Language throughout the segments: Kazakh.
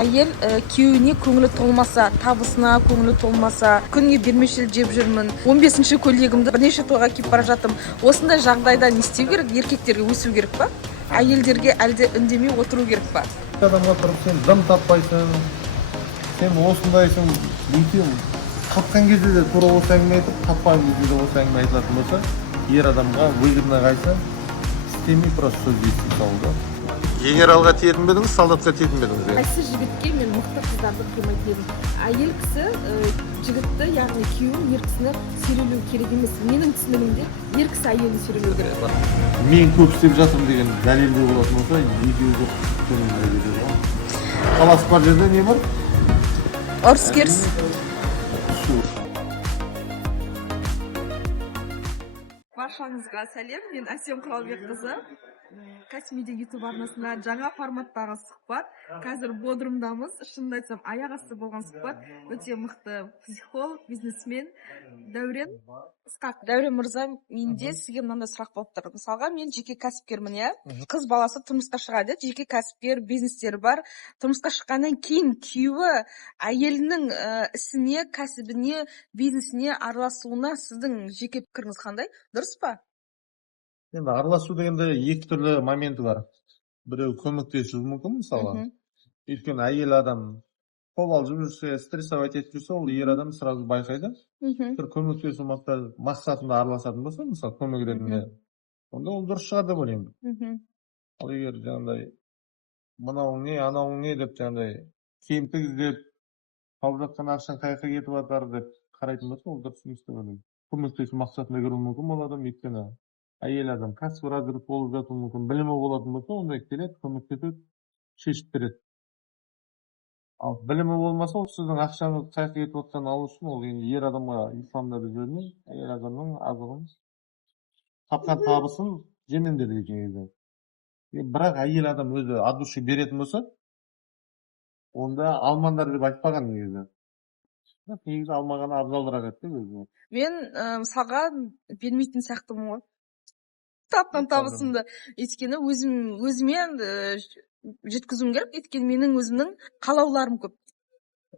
Әйел күйеуіне көңілі толмаса, табысына көңілі толмаса, күнге бермешел жеп жүрмін, 15-ші көйлегімді бірнеше тойға киіп бара жатырмын. Осындай жағдайда не істеу керек? Еркектерге өсу керек па? Әйелдерге әлде үндемей отыру керек па? Адамға тұрып сен дым таппайсың, сен осындайсың, екеуің тапқан кезде де тура осы әңгіме айтып, тапқан кезде де осы әңгіме айтылатын болса, ер адамға выгодно қайса, істемей просто сөз ести салу да. Генералға тиетін бе едіңіз, солдатқа тиетін бе едіңіз? Қайсы жігітке мен мықты қыздарды қимайтын едім. Әйел кісі жігітті, яғни күйеуін ер кісіні сүйрелеу керек емес. Менің түсінігімде ер кісі әйелді сүйрелеу керек. Мен көп істеп жатырмын деген дәлелдеу болатын болса, екеуі де төмен дәрежеде ғой. Қаласы бар жерде не бар? Ұрыс керіс. Баршаңызға сәлем, мен Әсем Құралбекқызы. Кәсімеде YouTube арнасында жаңа форматтағы сұхбат. Қазір Бодрумдамыз. Шынымды айтсам, аяқ асты болған сұхбат. Өте мықты психолог, бизнесмен Дәурен Ысқақ. Дәурен мырза, менде сізге мынандай сұрақ болып тұр. Мысалға, мен жеке кәсіпкермін, иә. Қыз баласы тұрмысқа шығады, жеке кәсіпкер, бизнестері бар. Тұрмысқа шыққаннан кейін күйеуі әйелінің ісіне, кәсібіне, бизнесіне араласуына сіздің жеке пікіріңіз қандай? Дұрыс па? Енді араласу дегенде екі түрлі моменті бар. Біреу көмектесуі мүмкін, мысалы. Өйткені әйел адам қол алып жүрсе, стрессовать етіп жүрсе, ол ер адам сразу байқайды. Бір көмектесу мақсатында араласатын болса, мысалы, көмек ретінде, онда ол дұрыс шығар деп ойлаймын. Ал егер жаңағыдай мынауың не, анауың не деп жаңағыдай кемтік іздеп, тауып жатқан ақшаң қайыққа кетіп жатыр деп қарайтын болса, ол дұрыс емес деп ойлаймын. Көмектесу мақсатында кіруі мүмкін ол адам, өйткені әйел адам кәсіп разгрет болып жатуы мүмкін, білімі болатын болса, ондай келеді, көмектесіп, шешіп береді. Ал білімі болмаса, ол сіздің ақшаңыз қайыққа кетіп жатқанын алу үшін, ол енді ер адамға исламда біз өзіміз, әйел адамның азығын, тапқан табысын жемеңдер деген. Бірақ әйел адам өзі от души беретін болса, онда алмаңдар деп айтпаған негізі. Негізі алмағаны абзалырақ еді өзіне. Мен мысалға бермейтін сияқтымын ғой. Тапқан табысымды. Өйткені өзіме жеткізуім керек, өйткені менің өзімнің қалауларым көп.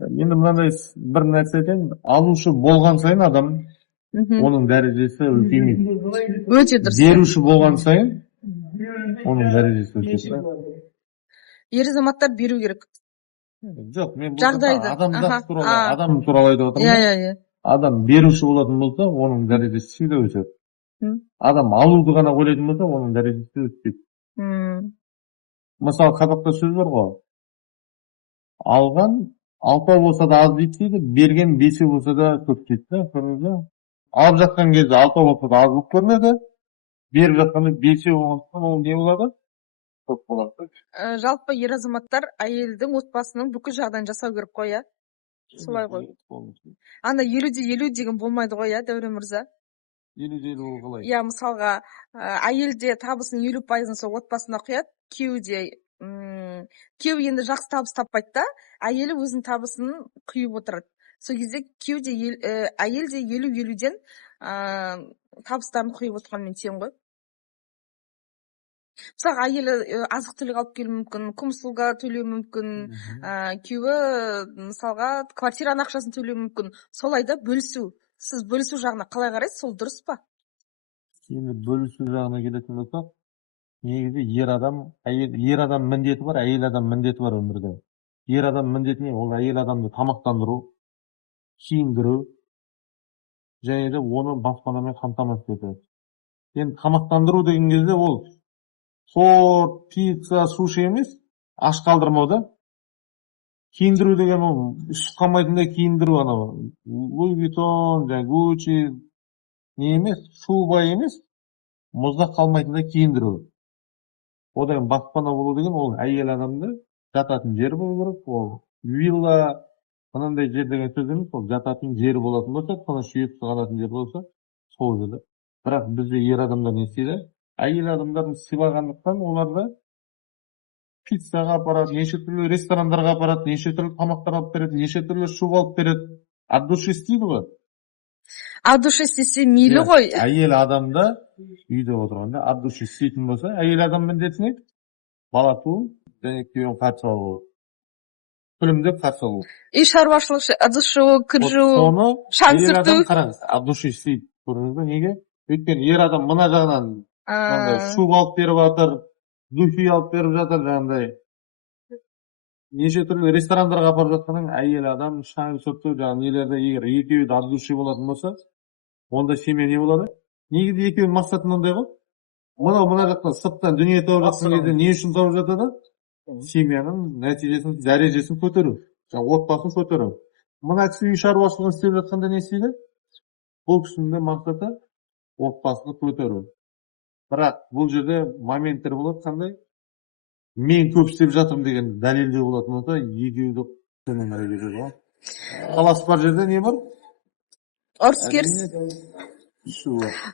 Енді мынандай бір нәрсе айтайын, алушы болған сайын адам, оның дәрежесі үлкеймейді. Өте дұрыс. Беруші болған сайын, оның дәрежесі үлкейеді. Ер азаматтар беру керек. Жоқ, мен жағдайды, адам туралы айтып отырмын. Адам беруші болатын болса, оның дәрежесі всегда өседі. Адам алуды ғана ойлайтын болса, оның дәрежесі өспейді. Мысалы, қазақта сөз бар ғой. Алған 6 болса да аз дейді, берген 5 болса да көп дейді. Алып жатқан кезде 6 болса да аз болып көрінеді, беріп жатқанда 5 болғанда ол не болады? Көп болады. Жалпы ер азаматтар әйелдің отбасының бүкіл жағдайын жасау керек қой, иә? Солай ғой. Анда 50-50 деген болмайды ғой, иә, Дәурен мырза? 50-50 ол қалай? Иә, мысалға, әйелде табысының 50%-ын сол отбасына құяды, күйеу енді жақсы табыс таппайды да, әйелі өзінің табысын құйып отырады. Сол кезде әйел де 50-50-ден табыстарын құйып отырған мен тең ғой. Мысалға, әйелі азық түлік алып келуі мүмкін, құмсулға төлеуі мүмкін, күйеуі мысалға квартираның ақшасын төлеуі мүмкін. Солайда бөлісу. Сіз бөлісу жағына қалай қарайсыз, сол дұрыс па? Енді бөлісу жағына келетін болсақ, негізі ер адам міндеті бар, әйел адам міндеті бар өмірде. Ер адам міндеті не? Ол әйел адамды тамақтандыру, киіндіру, және де оны баспанамен қамтамасыз етеді. Енді тамақтандыру деген кезде ол торт, пицца, суши емес, аш қалдырмау да. Киіндіру деген ол үсіп қалмайтындай киіндіру, анау Луи Виттон, Гуччи не емес, шуба емес, мұздақ қалмайтындай киіндіру. Одан баспана болу деген ол әйел адамды жататын жер болу керек, ол вилла, мынандай жер деген сөз емес, ол жататын жер болатын болса, тыныш үйіп қалатын жер болса, сол жерде. Бірақ бізде ер адамдар не істейді? Әйел адамдарын сыйлағандықтан оларды пиццаға апарады, неше түрлі ресторандарға апарады, неше түрлі тамақтар алып береді, неше түрлі шуба алып береді. От души істейді ғой. От души істесе мейлі ғой. Әйел адамда үйде отырғанда от души істейтін болса, әйел адам міндеті не? Бала туу және күйеуін қарсы алу. Күлімдеп қарсы алу. үй шаруашылығы, ыдыс жуу, кір Вот жуу, соны шаң әйел адам сүртүү. қараңыз, от души істейді. Көрдіңіз бе? Неге? Өйткені ер адам мына жағынан жаңағыдай шуб алып беріп жатыр, духи алып беріп жатыр, жаңағыдай неше түрлі ресторандарға апарып жатқаннан әйел адам шаң сүртіп, жаңағы нелерде егер екеуі де от души болатын болса, онда семья не болады? Негізі екеуінің мақсаты мынандай ғой. Мынау мына жақтан сырттан дүние тауып жатқан кезде не үшін тауып жатады? Семьяның нәтижесін, дәрежесін көтеру, жаңағы отбасын көтеру. Мына кісі үй шаруашылығын істеп жатқанда не істейді? Бұл кісінің де мақсаты отбасыны көтеру. Бірақ бұл жерде моменттер болады қандай? Мен көп істеп жатырмын деген дәлелдеу болатын болса, екеуі төмен әрекет етеді ғой. Талас бар жерде не бар? Ұрыс керіс.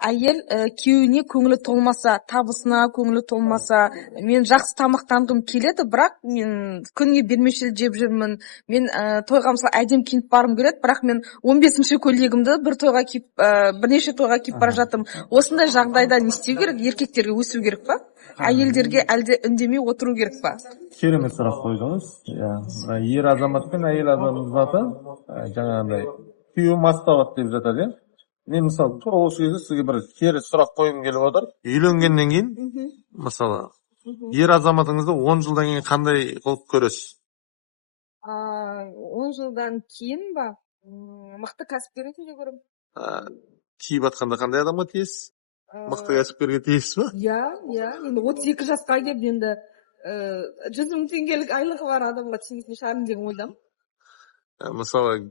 Әйел күйеуіне көңілі толмаса, табысына көңілі толмаса, мен жақсы тамақтанғым келеді, бірақ мен күнге бермешел жеп жүрмін. Мен тойға мысалы әдем киініп барғым келеді, бірақ мен 15-ші көйлегімді бірнеше тойға киіп бара жатырмын. Осындай жағдайда не істеу керек? Еркектерге өсу керек па? Әйелдерге әлде үндемей отыру керек па? Керемет сұрақ қойдыңыз. Ер азамат пен әйел азамат заты жаңағындай күйеуім мақтаватыр деп жатады. Мен мысалы тура осы кезде сізге бір теріс сұрақ қойғым келіп отыр. Үйленгеннен кейін, мысалы, ер азаматыңызды 10 жылдан кейін қандай қылып көресіз? 10 жылдан кейін ба? Мықты кәсіпкер ретінде көремін. Киіп жатқанда қандай адамға тиесіз? Мықты кәсіпкерге тиесіз ба? Иә, енді 32 жасқа келіп енді 100 мың теңгелік айлығы бар адамға тиесін шығармын деген ойдамын. Мысалы,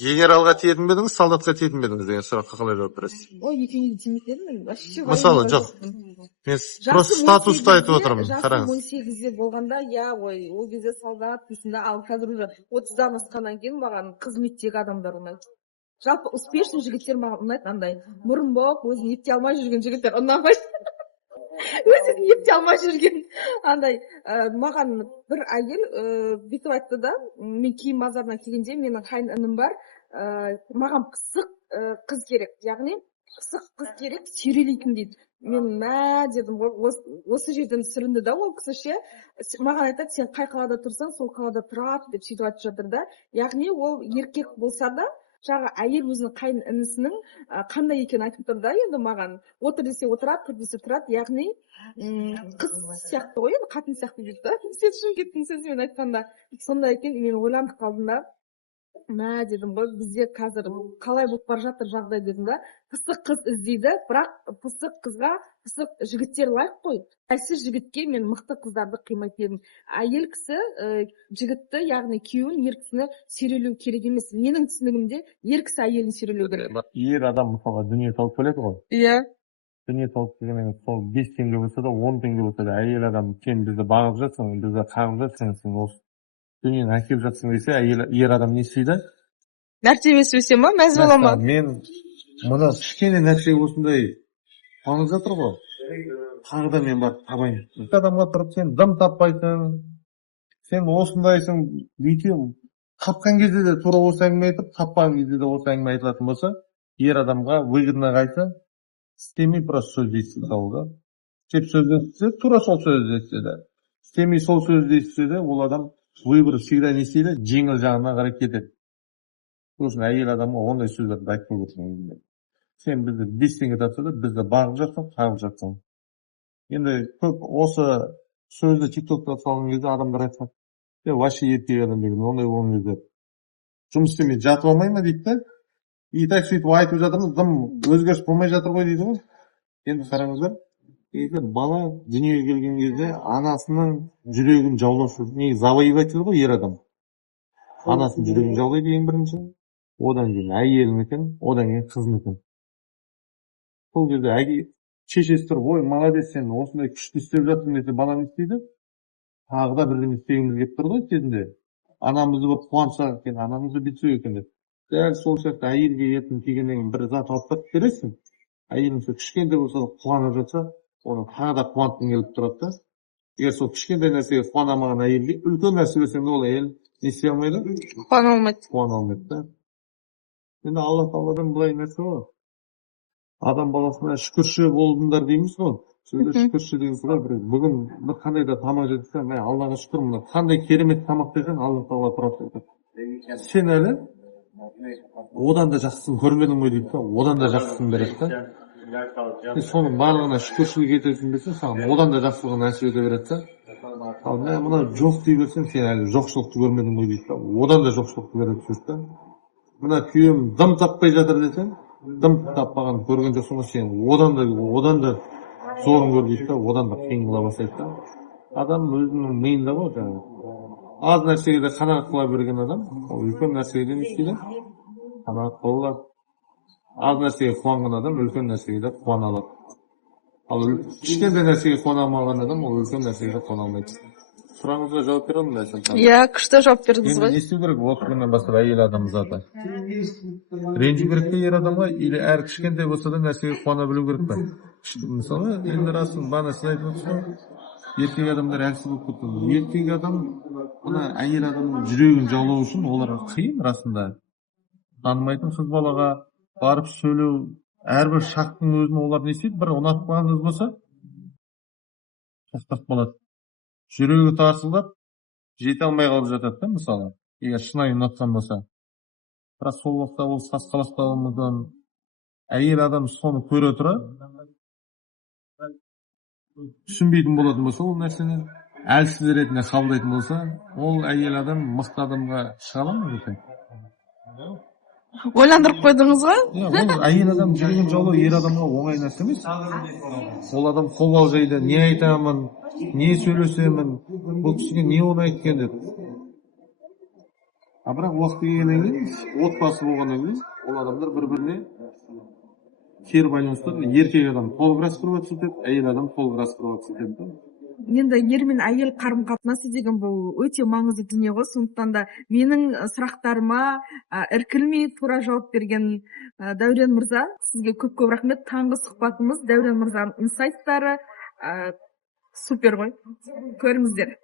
генералға тиетін бе едіңіз, солдатқа тиетін бе едіңіз деген сұраққа қалай жауап бересіз? Ой, екеуіне де тимейтін едім мен. Мысалы, жоқ. Мен просто статусты айтып отырмын. Жасым 18-де болғанда, ол кезде солдат дейсің, ал қазір уже 30-дан асқаннан кейін маған қызметтегі адамдар ұнайды. Жалпы успешный жігіттер маған ұнайды, андай мұрын болып, өзін епте алмай жүрген жігіттер ұнамайды. Өзін епте алмай жүрген андай маған бір әйел бүйтіп айтты да, мен киім базарына келгенде менің қайын інім бар, маған пысық қыз керек, яғни пысық қыз керек, сүйрелейтін дейді. Мен дедім, осы жерден сүрінді да ол кісі ше, маған айтады, сен қай қалада тұрсаң, сол қалада тұрады деп сөйтіп айтып жатыр да. Яғни ол еркек болса да, жаңа әйел өзінің қайын інісінің қандай екенін айтып тұр да, енді маған отыр десе отырады, тұр десе тұрады, яғни қыз сияқты ғой, енді қатын сияқты дейді да. Сен Шымкенттің сөзімен айтқанда сондай екен, мен ойланып қалдым да. Дедім ғой, бізде қазір қалай болып бара жатыр жағдай дедім да. Пысық қыз іздейді, бірақ пысық қызға пысық жігіттер лайық қой. Әлсіз жігітке мен мықты қыздарды қимайтын едім. Әйел кісі жігітті, яғни күйеуін, ер кісіні сүйрелеу керек емес. Менің түсінігімде ер кісі әйелін сүйрелеу керек. Ер адам мысалы дүние тауып келеді ғой. Иә. Дүние тауып келгеннен сол 5 теңге болса да, 10 теңге болса да, әйел адам сен бізді бағып жатсың, бізді қағып жатсың, сен осы дүниені әкеліп жатсың десе, ер адам не істейді? Мәртебесі өсе ма, мәз бола ма? Мен мұны кішкене нәрсе осындай қуанып жатыр ғой. Тағы да мен барып табайын. Адамға тұрып сен дым таппайсың, сен осындайсың, бүйтем. Тапқан кезде де тура осы әңгіме айтып, таппаған кезде де осы әңгіме айтылатын болса, ер адамға выгодно қайса, істемей просто сөзді естіді да. Тек сөзді естісе, тура сол сөзді естіді. Істемей сол сөзді естісе, ол адам выбор всегда не істейді, жеңіл жағына қарай кетеді. Сосын әйел адамға ондай сөздерді айтпау керек. Сен бізді 5 теңге тапса да, бізді бағып жатсың, қағып жатсың. Енді көп осы сөзді тиктокта салған кезде адамдар айтқан, вообще еркек адам деген, ондай болған кезде жұмыс істемей жатып алмай ма дейді да. И так сөйтіп айтып жатырмыз, дым өзгеріс болмай жатыр ғой дейді ғой. Енді қараңыздар, егер бала дүниеге келген кезде анасының жүрегін жаулаушы, завоеватель ғой ер адам. Анасының жүрегін жаулайды ең бірінші, одан кейін әйелінікі, одан кейін қызынікі. Сол кезде шешесі тұрып, ой, молодец, сен осындай күшті істеп жатырсың десе, бала не істейді? Тағы да бірдеңе істегіміз келіп тұр ғой кезінде. Анамызды бір қуантсақ екен, анамызды бүйтсек екен деп. Дәл сол сияқты әйелге ертең келгеннен кейін бір зат алып беріп бересің. Әйелің кішкентай болса да қуанып жатса, оны тағы да қуантқың келіп тұрады да. Егер сол кішкентай нәрсеге қуанамаған әйелге үлкен нәрсе берсең де ол әйел не істей алмайды? Қуана алмайды. Қуана алмайды да. Енді Алла Тағаладан былай нәрсе ғой. Адам баласына шүкірші болдыңдар дейміз ғой. Сөзде шүкірші деген құда бір бүгін бір қандай да тамақ жедік, мә Аллаға шүкір, мына қандай керемет тамақ деген Алла тағала тұрады дейді. Сен әлі одан да жақсысын көрмедің ғой дейді, одан да жақсысын береді да. Соның барлығына шүкіршілік етесің десе, саған одан да жақсылығын нәсіп ете береді да. Ал мә мына жоқ дей берсең, сен әлі жоқшылықты көрмедің ғой дейді, одан да жоқшылықты береді сөз да. Мына күйеуім дым таппай жатыр десең, дым таппаған көрген жоқсың ғой, сен одан да зорын көр дейді да, одан да қиын қыла бастайды да. Адам өзінің миында ғой жаңағы. Аз нәрсеге де қанағат қыла берген адам, ол үлкен нәрсеге де не істейді? Қанағат қыла алады. Аз нәрсеге қуанған адам үлкен нәрсеге де қуана алады. Ал кішкентай нәрсеге қуана алмаған адам ол үлкен нәрсеге де қуана алмайды. Сұрағыңызға жауап бере алмын ба? Иә, күшті жауап бердіңіз Енді ғой. не істеу керек? Осы күннен бастап әйел адам заты. Ренжу керек пе ер адамға, или әр кішкентай болса да нәрсеге қуана білу керек пе? Мысалы, енді расын, бана сіз айтып отырсыз ғой, еркек адамдар әлсіз болып кетті. Еркек адам мына әйел адамның жүрегін жаулау үшін оларға қиын расында. Танымайтын қыз балаға барып сөйлеу, әрбір шақтың өзін олар не істейді? Бір ұнатып қалған қыз болса, тоқтап қалады. Жүрегі тарсылдап, жете алмай қалып жатады да, мысалы. Егер шынайы ұнатқан болса. Бірақ сол уақытта ол сасқалақтауы мүмкін. Әйел адам соны көре тұра, түсінбейтін болатын болса, ол нәрсені әлсіз ретінде қабылдайтын болса, ол әйел адам мықты адамға шыға ала ма екен? Ойландырып қойдыңыз ғой? Ол әйел адам жүрегін жаулау ер адамға оңай нәрсе емес. Ол адам қобал жайды, не айтамын, не сөйлесемін, бұл кісіге не оңай екен деп. Бірақ уақыт келгеннен кейін, отбасы болғаннан кейін, ол адамдар бір-біріне кері байланыстар, еркек адам толық раскрываться етеді, әйел адам толық раскрываться етеді. Енді ер мен әйел қарым-қатынасы деген бұл өте маңызды дүние ғой. Сондықтан да менің сұрақтарыма іркілмей тура жауап берген Дәурен мырза, сізге көп рахмет. Таңғы сұхбатымыз Дәурен мырзаның инсайттары супер ғой. Көріңіздер.